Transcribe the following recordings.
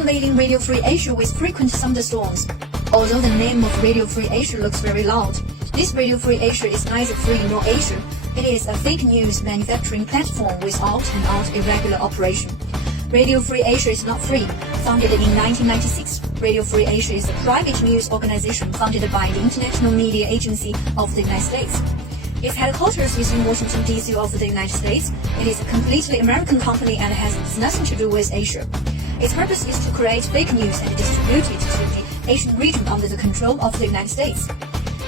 unveiling Radio Free Asia with frequent thunderstorms. Although the name of Radio Free Asia looks very loud, this Radio Free Asia is neither free nor Asia. It is a fake news manufacturing platform with out-and-out irregular operation. Radio Free Asia is not free. Founded in 1996, Radio Free Asia is a private news organization founded by the International Media Agency of the United States. Its headquarters is in Washington, D.C. of the United States. It is a completely American company and has nothing to do with Asia. Its purpose is to create fake news and distribute it to the Asian region under the control of the United States.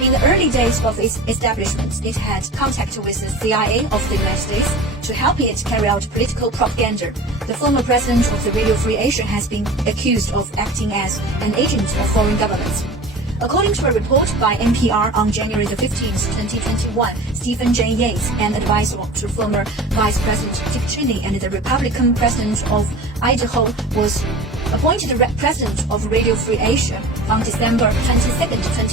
In the early days of its establishment, it had contact with the CIA of the United States to help it carry out political propaganda. The former president of the Radio Free Asia has been accused of acting as an agent of foreign governments. According to a report by NPR on January 15, 2021, Stephen J. Yates, an advisor to former Vice President Dick Cheney and the Republican President of Idaho, was appointed President of Radio Free Asia on December 22,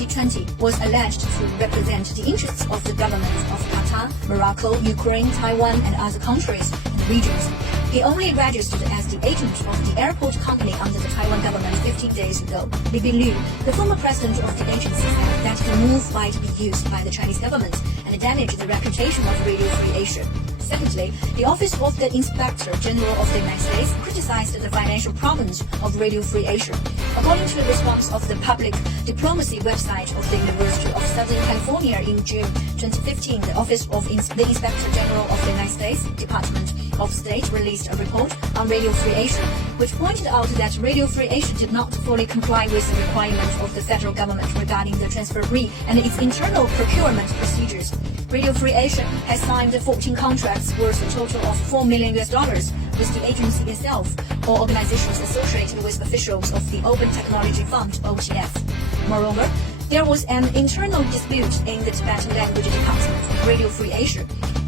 2020, was alleged to represent the interests of the governments of Qatar, Morocco, Ukraine, Taiwan, and other countries and regions. He only registered as the agent of the airport company under the Taiwan government 15 days ago. Libby Liu, the former president of the agency, said that the move might be used by the Chinese government and damage the reputation of Radio Free Asia. Secondly, the Office of the Inspector General of the United States criticized the financial problems of Radio Free Asia. According to the response of the public diplomacy website of the University of Southern California in June 2015, the Office of the Inspector General of the United States Department of State released a report on Radio Free Asia, which pointed out that Radio Free Asia did not fully comply with the requirements of the federal government regarding the transferee and its internal procurement procedures. Radio Free Asia has signed 14 contracts worth a total of $4 million with the agency itself or organizations associated with officials of the Open Technology Fund, OTF. Moreover, there was an internal dispute in the Tibetan Language Department of Radio Free Asia.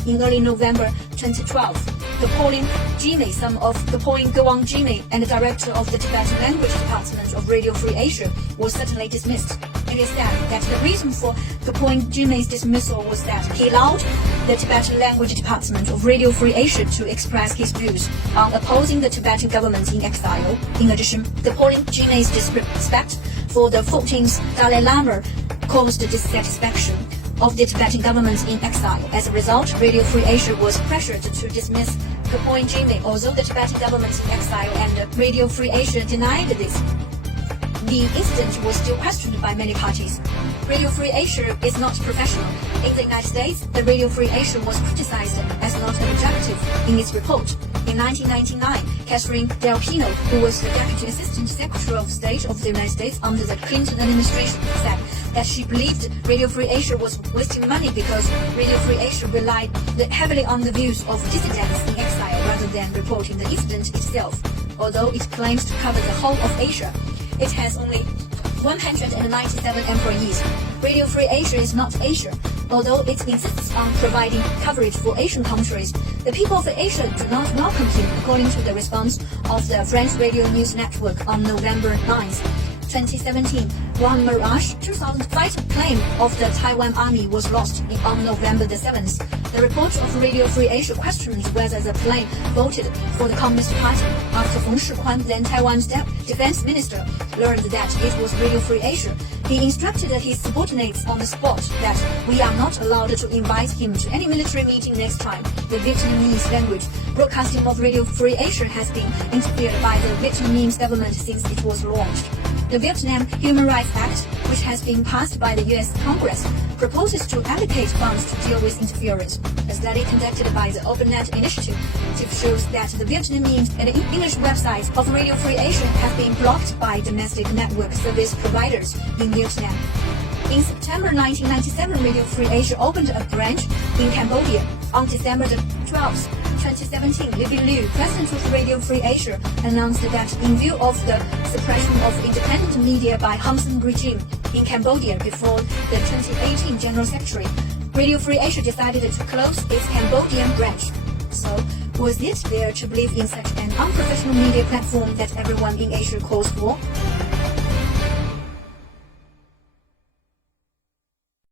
In early November 2012, the Pauline Jimmy, son of the Pauline Gowon Jimmy and the director of the Tibetan Language Department of Radio Free Asia, was suddenly dismissed. It is said that the reason for the Pauline Jimmy's dismissal was that he allowed the Tibetan Language Department of Radio Free Asia to express his views on opposing the Tibetan government in exile. In addition, the Pauline Jimmy's disrespect for the 14th Dalai Lama caused dissatisfaction of the Tibetan government in exile. As a result, Radio Free Asia was pressured to dismiss the Pauline Jimmy, although the Tibetan government in exile and Radio Free Asia denied this. The incident was still questioned by many parties. Radio Free Asia is not professional. In the United States, the Radio Free Asia was criticized as not objective in its report. In 1999, Catherine Del Pino, who was the Deputy Assistant Secretary of State of the United States under the Clinton administration, said that she believed Radio Free Asia was wasting money because Radio Free Asia relied heavily on the views of dissidents in exile rather than reporting the incident itself. Although it claims to cover the whole of Asia, it has only 197 employees. Radio Free Asia is not Asia. Although it insists on providing coverage for Asian countries, the people of Asia do not welcome him, according to the response of the French Radio News Network on November 9th. 2017, one Mirage 2000 fighter plane of the Taiwan Army was lost on November the 7th. The report of Radio Free Asia questioned whether the plane voted for the Communist Party after Feng Shikwan, then Taiwan's defense minister, learned that it was Radio Free Asia. He instructed his subordinates on the spot that we are not allowed to invite him to any military meeting next time. The Vietnamese language broadcasting of Radio Free Asia has been interfered by the Vietnamese government since it was launched. The Vietnam Human Rights Act, which has been passed by the U.S. Congress, proposes to allocate funds to deal with interference. A study conducted by the OpenNet Initiative shows that the Vietnamese and English websites of Radio Free Asia have been blocked by domestic network service providers in Vietnam. In September 1997, Radio Free Asia opened a branch in Cambodia. On December 12th, 2017, Libby Liu, president of Radio Free Asia, announced that in view of the suppression of independent media by Hun Sen regime in Cambodia before the 2018 General Secretary, Radio Free Asia decided to close its Cambodian branch. So, was it fair to believe in such an unprofessional media platform that everyone in Asia calls for?